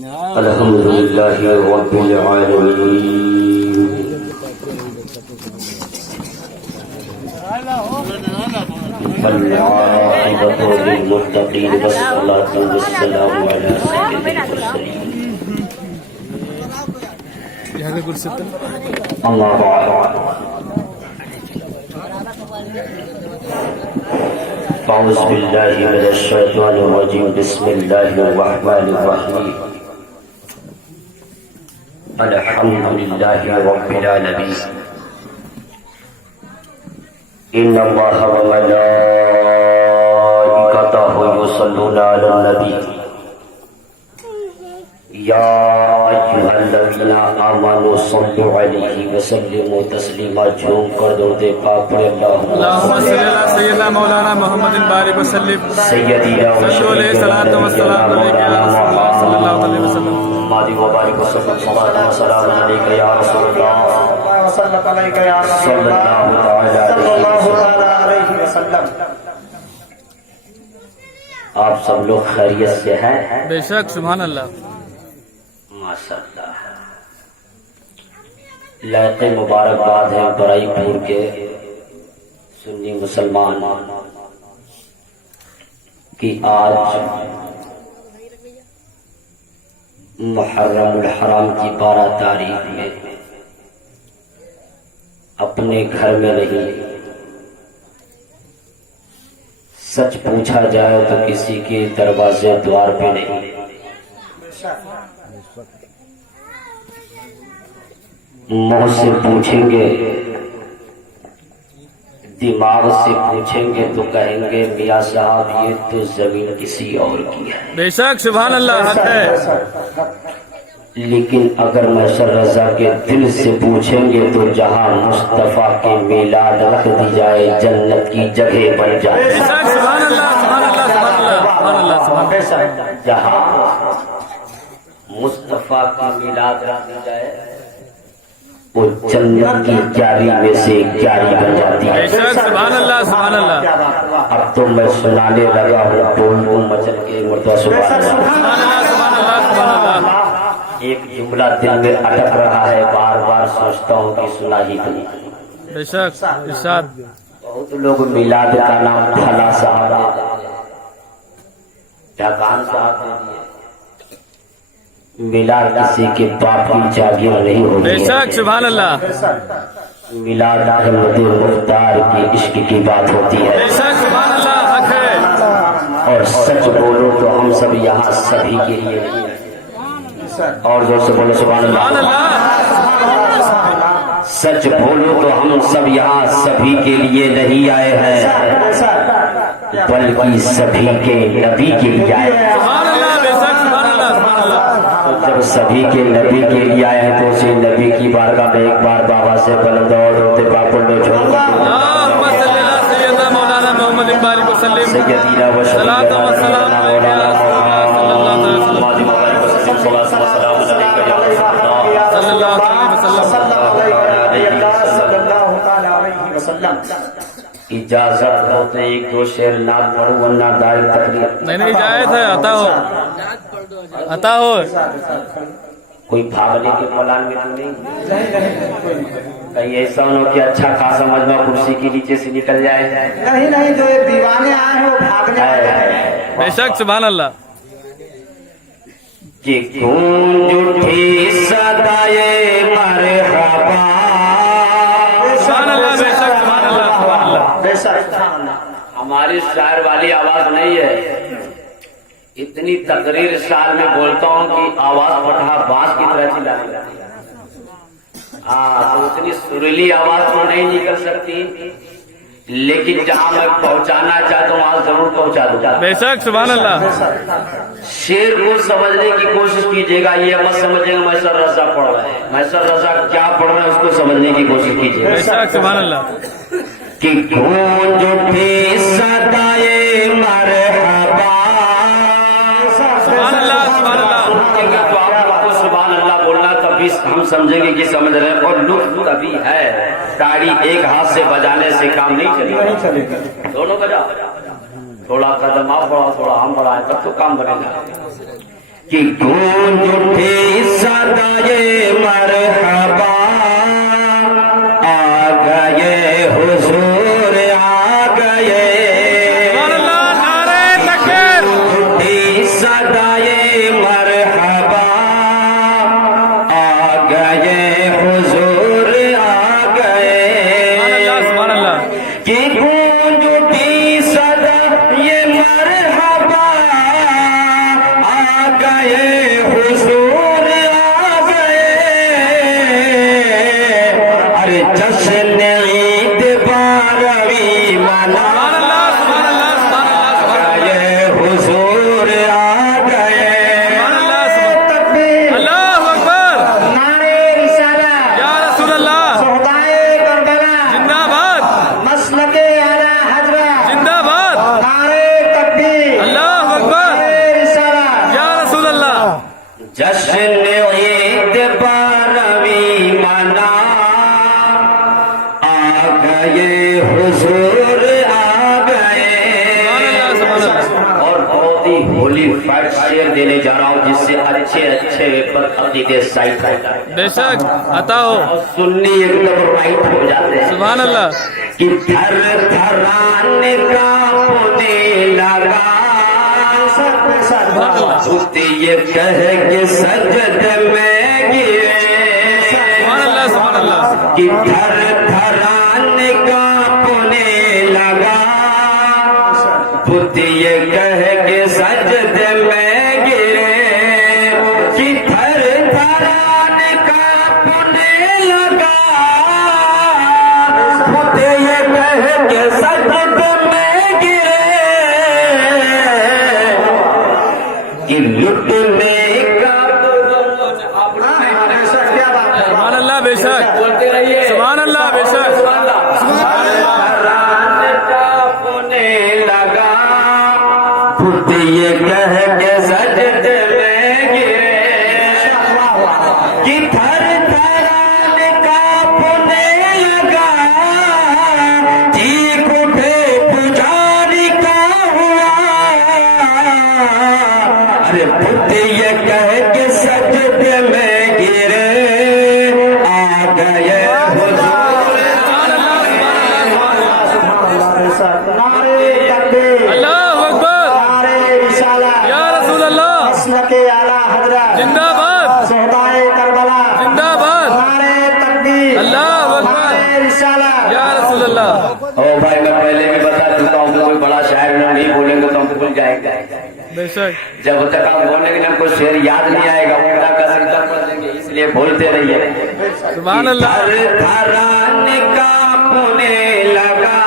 الحمد لله رب العالمين والعاقبة للمتقين والصلاة والسلام على سيد المرسلين أما بعد أعوذ بالله من الشيطان الرجيم بسم الله الرحمن الرحيم الحمد لله رب العالمين إن الله وملائكته يصلون على النبي يا أيها الذين آمنوا صلوا عليه وسلموا تسليما جھوم کر درود پاک پڑھ اللهم صل على سيدنا مولانا محمد بارك وسلم سيدنا صلوا عليه الصلاة والسلام عليك يا رسول الله صلى الله عليه وسلم محمد وبارك وسلم صلاة وسلام عليك يا رسول الله صلى الله عليه وسلم. آپ سب لوگ خیریت سے ہیں؟ بے شک سبحان اللہ. ماشاءاللہ. لائق مبارکباد ہے برائی پور کے سنی مسلمان کی آج محرم الحرام کی 12 تاریخ میں اپنے گھر میں نہیں، سچ پوچھا جائے تو کسی کے دروازے دوار پہ نہیں، منہ سے پوچھیں گے، دماغ سے پوچھیں گے تو کہیں گے میاں صاحب یہ تو زمین کسی اور کی ہے. بے شک سبحان اللہ حق ہے. لیکن اگر محشر رضا کے دل سے پوچھیں گے تو جہاں مصطفیٰ کے میلاد رکھ دی جائے جنت کی جگہ بن جائے. بے شک سبحان اللہ سبحان اللہ سبحان اللہ سبحان اللہ سبحان اللہ. جہاں مصطفیٰ کا میلاد رکھ دی جائے وہ جنت کی کیاری میں سے کیاری بن جاتی ہے. بے شک سبحان اللہ سبحان اللہ. اب تو میں سنانے لگا ہوں ٹول کو مچل کے مردہ سبحان اللہ سبحان اللہ سبحان اللہ سبحان اللہ. ایک جملہ دل میں اٹک رہا ہے، بار بار سوچتا ہوں کہ سنا ہی نہیں. بے شک ارشاد. بہت لوگ میلاد کا نام بھلا صاحب دیتے ہیں، جاگان صاحب دیتے ہیں. میلاد کسی کے باپ کی جاگیر نہیں ہوگی. بے شک سبحان اللہ. میلاد احمد مختار کی عشق کی بات ہوتی ہے. بے شک سبحان اللہ حق ہے. اور سچ بولو تو ہم سب یہاں سبھی کے لیے نہیں ہیں. اور زور سے بولو سبحان سبحان اللہ. اللہ. سچ بولو تو ہم سب یہاں سبھی کے لیے نہیں آئے ہیں، بلکہ سبھی کے نبی کے لیے آئے ہیں. سبحان اللہ. بے شک سبحان اللہ سبحان اللہ. تو جب سبھی کے نبی کے لیے آئے ہیں تو اسی نبی کی بارگاہ میں ایک بار بابا سے بلند اور روتے پاک لو چھوڑ اللهم صل على سيدنا مولانا محمد بارك وسلم سیدنا و صلاة والسلام عليك يا رسول الله صلى الله عليه وسلم صلى الله عليه وسلم. اجازت ہو تو ایک دو شعر نعت پڑھوں ورنہ دائر تقریر. نہیں اجازت ہے. عطا ہو عطا ہو. کوئی بھاگنے کے پلان میں تو نہیں؟ کہیں ایسا نہ ہو کہ اچھا خاصا مجمع کرسی کے نیچے سے نکل جائے. نہیں جو یہ دیوانے آئے ہیں وہ بھاگنے آئے ہیں. بے شک سبحان اللہ. کہ گونج اٹھی صدائے مرحبا. سبحان اللہ. بے شک سبحان اللہ سبحان اللہ. بے شک ہماری شاعر والی آواز نہیں ہے. اتنی تقریر سال میں بولتا ہوں کہ آواز پٹھا بانس کی طرح چلانے لگتی ہے. تو اتنی سریلی آواز تو نہیں نکل سکتی، لیکن جہاں میں پہنچانا چاہتا ہوں وہاں ضرور پہنچا دوں گا. بے شک سبحان اللہ. شعر کو سمجھنے کی کوشش کیجیے گا، یہ مت سمجھے گا محسر رضا پڑھ رہے ہیں. محسر رضا کیا پڑھ رہے ہیں اس کو سمجھنے کی کوشش کیجیے. بے شک سبحان اللہ. کہ گونج اٹھی صدائے مرحبا. سبحان اللہ سبحان اللہ. تو آپ کو سبحان اللہ بولنا تبھی ہم سمجھیں گے کہ سمجھ رہے ہیں. اور لطف تبھی ہے، تاڑی ایک ہاتھ سے بجانے سے کام نہیں چلے گا. دونوں بجا، تھوڑا قدم آپ بڑھاؤ تھوڑا ہم بڑھائیں تب تو کام بنے گا. کہ گونج اٹھی صدائے مرحبا آ گئے حضور آ گئے سبحان اللہ نعرہ تکبیر اٹھی صدائے مرحبا آ گئے حضور آ گئے سبحان اللہ کہ گونج اٹھی صدائے مرحبا آ گئے حضور آ گئے ارے جشن عید بارہویں منا سبحان اللہ سبحان اللہ سبحان اللہ گئے حضور آ گئے سبحان اللہ سبحان تکبیر اللہ اکبر نعرے رسالت یا رسول اللہ شہدائے کربلا زندہ باد مسلک اعلی حضرت زندہ باد نعرے تکبیر اللہ اکبر نعرے رسالت یا رسول اللہ جشن عید بارہویں منا آ گئے حضور آ گئے سبحان اللہ اور بہت ہی ہولی فائٹ شیئر دینے جا رہا ہوں جس سے اچھے اچھے پر عقیدے سائٹ ہوتا ہے بے شک عطا ہو اور سنی ایک دم رائٹ ہو جاتے ہیں سبحان اللہ کہ تھر تھران کانپنے لگا خود یہ کہہ کے سجد میں گرے سبحان اللہ سبحان اللہ کہ تھر تھران کانپنے لگا خود یہ کہہ کے سجد میں گرے کہ تھر تھران کانپنے لگا خود یہ کہہ کے سجد میں گرے کہ لٹنے کا سبحان اللہ بے شک سبحان اللہ بے شک ہونے لگا خود یہ کہہ کے سجد میں گرے کہ تھر تھران کانپنے لگا چیخ اٹھے پجاری کا ہوا ارے خود یہ کہہ کے سجد میں گرے آ گئے نعرے تکبیر اللہ اکبر نعرے رسالت یا رسول اللہ مسلک اعلی حضرت زندہ باد شہدائے کربلا زندہ باد نعرے تکبیر اللہ اکبر نعرے رسالت یا رسول اللہ او بھائی میں پہلے بھی بتا چکا ہوں کہ کوئی بڑا شاعر نہیں بولیں گے تو ہم بھول جائیں گے بے شک جب تک ہم بولیں گے نا کوئی شعر یاد نہیں آئے گا وہ کیا کر سکتا پڑھ دیں گے اس لیے بولتے رہیے سبحان اللہ تھران کانپنے لگا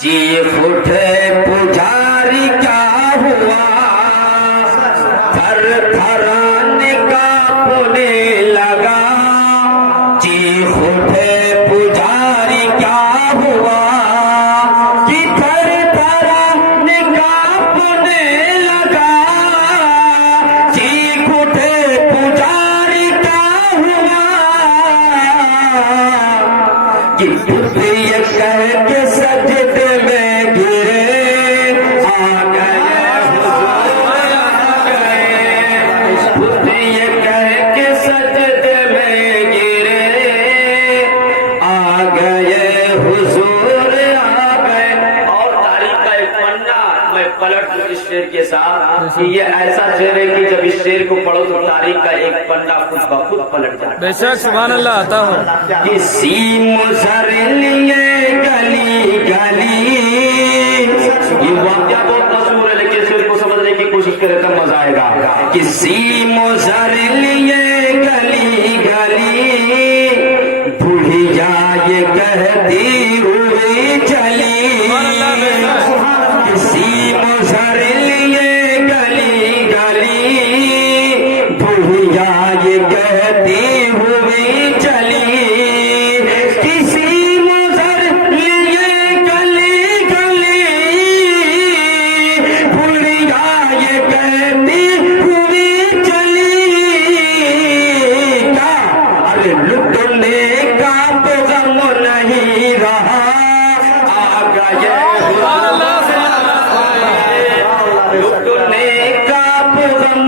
چیخ اٹھے پجاری کیا ہوا تھر تھران کانپنے لگا چیخ اٹھے پجاری کیا ہوا کہ تھر تھران کانپنے لگا چیخ اٹھے پجاری کیا ہوا کہ خود یہ کہہ کے سجد میں گرے آ گئے حضور آ گئے خود یہ کہہ کے سجد میں گرے آ گئے حضور آ گئے اور تاریخ کا ایک پنہ میں پلٹ دوں اس شعر کے ساتھ کہ یہ ایسا شعر ہے کہ جب اس شعر کو پڑھو تو تاریخ کا ایک پنہ خود بخود پلٹ جاتا ہے بے شک سبحان اللہ عطا ہو کسی مظہر لیے گلی گلی یہ واقعہ بہت مشہور ہے لیکن اس کو سمجھنے کی کوشش کرے تو مزہ آئے گا کسی مظہر لیے گلی گلی بڑھیا یہ کہتی ہوئی چلی کسی مظہر لیے گلی گلی بڑھیا یہ کہتی ہوئی چلی کسی مظہر لیے گلی گلی بڑھیا یہ کہتی ہوئی چلی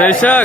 بے شک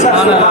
سبحان اللہ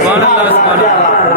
سبحان اللہ سبحان اللہ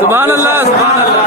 سبحان اللہ سبحان اللہ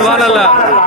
سبحان اللہ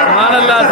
سبحان اللہ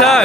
شک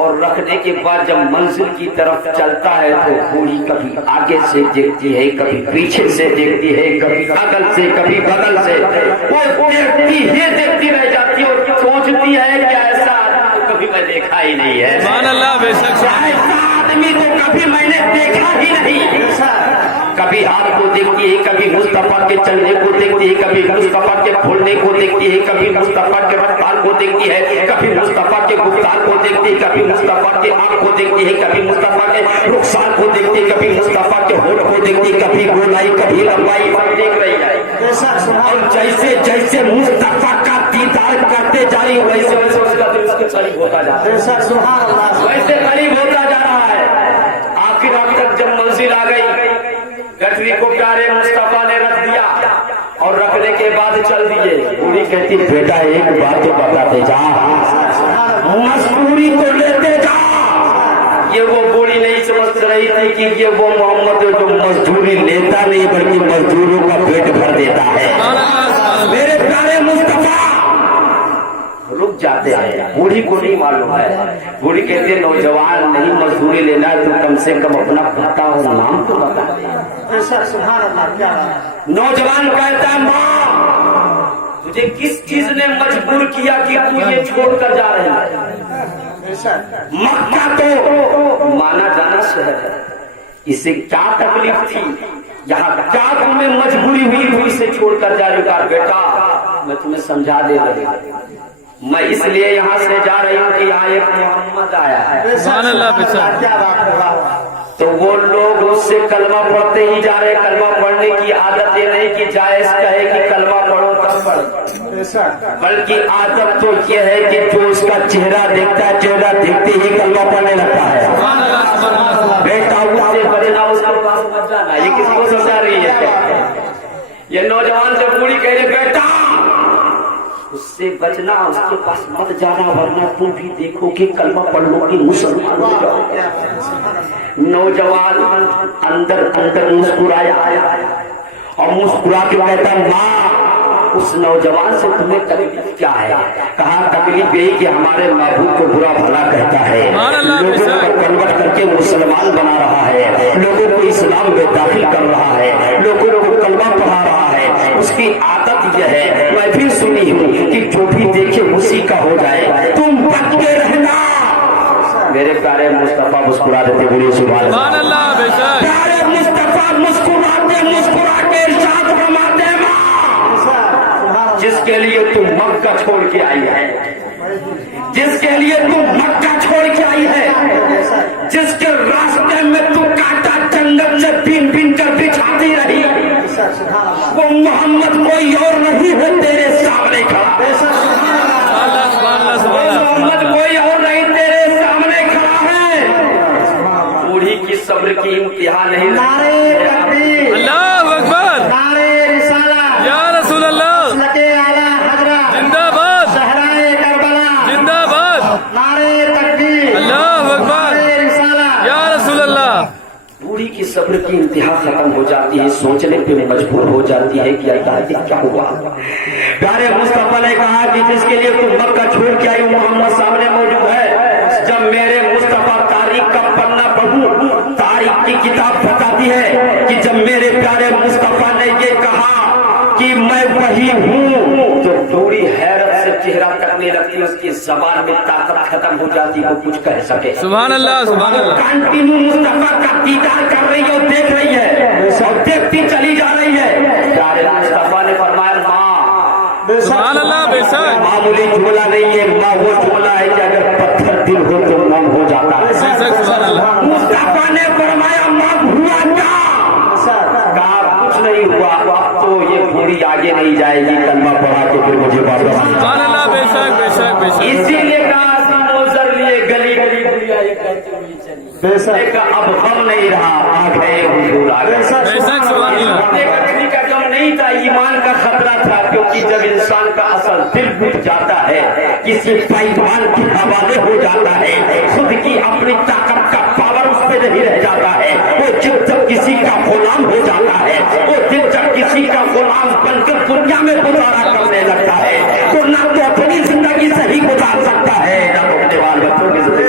اور رکھنے کے بعد جب منزل کی طرف چلتا ہے تو بوڑھی کبھی آگے سے دیکھتی ہے، کبھی پیچھے سے دیکھتی ہے، کبھی اگل سے کبھی بغل سے، وہ دیکھتی رہ جاتی ہے اور سوچتی ہے کہ ایسا آدمی تو کبھی میں دیکھا ہی نہیں ہے، سبحان اللہ، بے شک ایسا آدمی تو کبھی میں نے دیکھا ہی نہیں۔ کبھی آپ کو دیکھتی ہے، کبھی مصطفیٰ کے چلنے کو دیکھتی ہے، کبھی مصطفیٰ کے پھولنے کو دیکھتی ہے، کبھی مصطفیٰ کے رفتار کو دیکھتی ہے، کبھی مصطفیٰ کے گفتار کو دیکھتی ہے، کبھی مصطفیٰ کے آنکھ کو دیکھتی ہے، کبھی مصطفیٰ کے رخسار کو دیکھتی ہے، کبھی مصطفیٰ کے ہونٹ کو دیکھتی ہے، کبھی گولائی کبھی لمبائی پر دیکھ رہی ہے، اور جیسے جیسے مصطفیٰ کا دیدار کرتے جا رہی ہے ویسے ویسے اس کا دل اس کے قریب ہوتا جا رہا ہے، ویسے قریب ہوتا جا رہا ہے۔ آخر تک جب منزل آ گئی، گٹھری کو پیارے مصطفیٰ نے رکھ دیا اور رکھنے کے بعد چل دیے۔ بوڑھی کہتی بیٹا ایک بات تو بتاتے جا، مزدوری کو لیتے جا۔ یہ وہ بوڑھی نہیں سمجھ رہی تھی کہ یہ وہ محمد جو مزدوری لیتا نہیں بلکہ مزدوروں کا پیٹ بھر دیتا ہے۔ میرے پیارے مصطفیٰ رک جاتے ہیں، بوڑھی کو نہیں معلوم ہے۔ بوڑھی کہتے نوجوان نہیں مزدوری لینا ہے تو کم سے کم اپنا پتا اور نام تو بتا دے۔ نوجوان کہتا ہے ماں تجھے کس چیز نے مجبور کیا کہ تو یہ چھوڑ کر جا رہی ہے؟ مکہ تو مانا جانا شہر ہے، اسے کیا تکلیف تھی، یہاں کیا تمہیں مجبوری ہوئی اسے چھوڑ کر جا رہی؟ کہا بیٹا میں تمہیں سمجھا دے رہی ہوں، میں اس لیے یہاں سے جا رہی ہوں کہ یہاں ایک محمد آیا ہے، سبحان اللہ، بے شک تو وہ لوگ اس سے کلمہ پڑھتے ہی جا رہے۔ کلمہ پڑھنے کی عادت یہ نہیں کہ جائز کہے کہ کلمہ پڑھو تب پڑھو، بلکہ عادت تو یہ ہے کہ جو اس کا چہرہ دیکھتا ہے چہرہ دیکھتے ہی کلمہ پڑھنے لگتا ہے۔ بیٹا اس سے بچنا، اس کے پاس مت جانا، یہ کسی کو سمجھا رہی ہے؟ یہ نوجوان سے بوڑھی کہہ رہے بیٹا اس سے بچنا، اس کے پاس مت جانا ورنہ تم بھی دیکھو کہ کلمہ پڑھ لو کہ مسلمان ہو جاؤ گے۔ نوجوان اندر اندر مسکرایا اور مسکرا کے کہتا ماں اس نوجوان سے تمہیں تکلیف کیا ہے؟ کہا تکلیف یہی کہ ہمارے معبود کو برا بھلا کہتا ہے، لوگوں کو کنورٹ کر کے مسلمان بنا رہا ہے، لوگوں کو اسلام میں داخل کر رہا ہے، لوگوں کو کلمہ پڑھا رہا ہے، اس کی عادت یہ ہے، میں بھی سنی ہوں کہ جو بھی دیکھے اسی کا ہو جائے، تم بچ کے رہنا۔ میرے پیارے مصطفیٰ مسکرا دیتے بولیے سبحان اللہ، بے شک پیارے مصطفیٰ مسکراتے مسکرا کے ارشاد فرماتے ہیں جس کے لیے تم مکہ چھوڑ کے آئی ہے، جس کے لیے تم مکہ چھوڑ کے آئی ہے، جس کے راستے میں تم کاٹا جنگل سے بین بین کر بچھاتی رہی، وہ محمد کوئی اور نہیں ہے تیرے سامنے کھڑا، محمد کوئی اور نہیں تیرے سامنے کھڑا ہے۔ بوڑھی کی صبر کی انتہا نہیں رہی۔ اللہ اکبر، یا رسول اللہ، زندہ باد، زندہ باد، اللہ اکبر، یا رسول اللہ۔ بوڑھی کی صبر کی انتہا ختم ہو جاتی ہے، سوچنے پہ مجبور ہو جاتی ہے کہ اللہ کیا ہوا۔ پیارے مصطفیٰ نے کہا کہ جس کے لیے تم مکہ چھوڑ کے آئی محمد سامنے موجود ہے۔ جب میرے مصطفیٰ تاریخ کا پنہ پڑھوں، تاریخ کی کتاب بتاتی ہے کہ جب میرے پیارے مصطفیٰ نے یہ کہا کہ میں وہی ہوں تو تھوڑی حیرت سے چہرہ کرنے لگتی، اس کی زبان میں طاقت ختم ہو جاتی، وہ کچھ کہہ سکے۔ سبحان اللہ، سبحان اللہ، کنٹینیو مصطفیٰ کا دیدار کر رہی ہے اور دیکھ رہی ہے اور دیکھتی چلی جا رہی ہے۔ پیارے مصطفیٰ نے فرمایا ماں سبحان اللہ، بے شک معمولی جملہ نہیں ہے، ماں وہ جملہ ہے کہ اگر پتھر دل ہو تو موم ہو جاتا ہے۔ سبحان اللہ، مصطفیٰ نے فرمایا ماں ہوا کیا؟ کہا کچھ نہیں ہوا، اب تو یہ بوڑھی آگے نہیں جائے گی، کلمہ پڑھا کے پھر مجھے واپس۔ سبحان اللہ، بے شک بے شک بے شک، اسی لیے کہا موزر لیے گلی گلی بوڑھی آئی کہتے ہوئے چلی، اب غم نہیں رہا، آ گئے حضور آ گئے۔ بے شک، سبحان اللہ، کٹھری کا غم نہیں تھا، ایمان کا خطرہ تھا، کیونکہ جب انسان کا اصل دل ٹوٹ جاتا ہے، کسی پہلوان کے حوالے ہو جاتا ہے، خود کی اپنی طاقت کا پاور اس پہ نہیں رہ جاتا ہے، وہ جب کسی کا غلام ہو جاتا ہے، وہ دل جب کسی کا غلام بن کر دنیا میں گزارا کرنے لگتا ہے تو نہ تو اپنی زندگی صحیح گزار سکتا ہے نہ اپنے بال بچوں کی زندگی۔